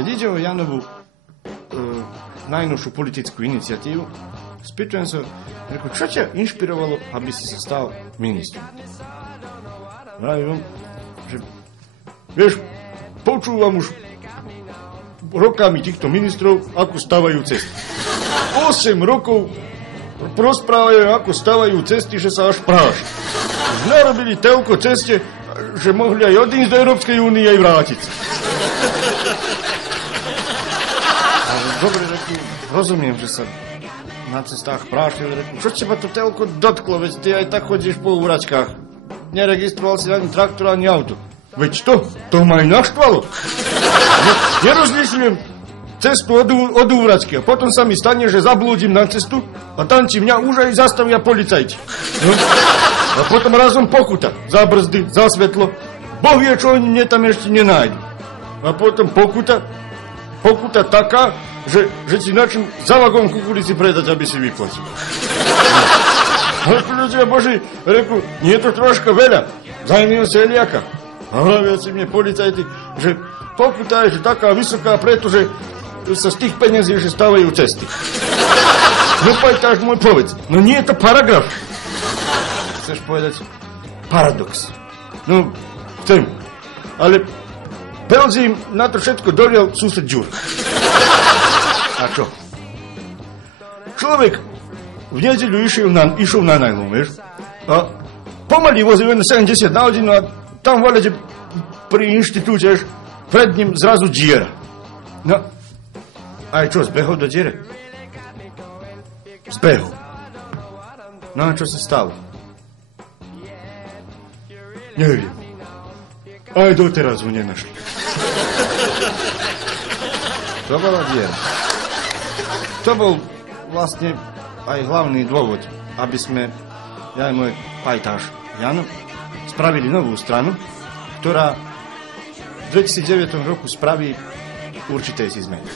Keď ide o Janovu najnovšiu politickú iniciatívu, spýtujem sa, čo ťa inšpirovalo, aby si sa stal ministrom? Vravím, že vieš, počúvam už rokami týchto ministrov, ako stavajú cesty. 8 rokov rozprávajú, ako stavajú cesty, že sa až práši. Už narobili toľko ceste, že mohli aj odísť do Európskej únie aj vrátiť sa. Dobre, rozumiem, že sa na cestách prášili. Čo teba to toľko dotklo, veď ty aj tak chodíš po úračkách. Neregistroval si ani traktor, ani auto. Veď to ma aj naštvalo. Nerozlišujem cestu od úračky a potom sa mi stane, že zablúdim na cestu a tam ti mňa už aj zastavia policajti. No? A potom razom pokuta. Za brzdy, za svetlo. Boh vie, čo oni mne tam ešte nenájdu. A potom pokuta taká, že ti načím za vagón kukurici predať, aby si vyplatil. Ľudia Boží, reku, nie je to troška veľa. Zajmiem celiaka. A hlavia si mne policajti, že pokuta je že taká vysoká, pretože sa z tých peniazí že stávajú cesty. No pajtáš môj povedz. No nie je to paragraf. Chceš povedať paradox. No, chcem. Ale Belzím na to všetko dolial sused Ďur. A čo? Človek v nedeľu išiel na najlom, vieš? A pomaly vozil 70 na hodinu a tam voľade pri inštitúte až pred ním zrazu diera. No, aj čo, zbehol do diere? Zbehol. No a čo sa stalo? Neviem. Aj doteraz ho nenašli. To bola diera. To bol vlastne aj hlavný dôvod, aby sme, ja aj môj pajtáš Jan, spravili novú stranu, ktorá v 2009 roku spraví určitej si zmeny.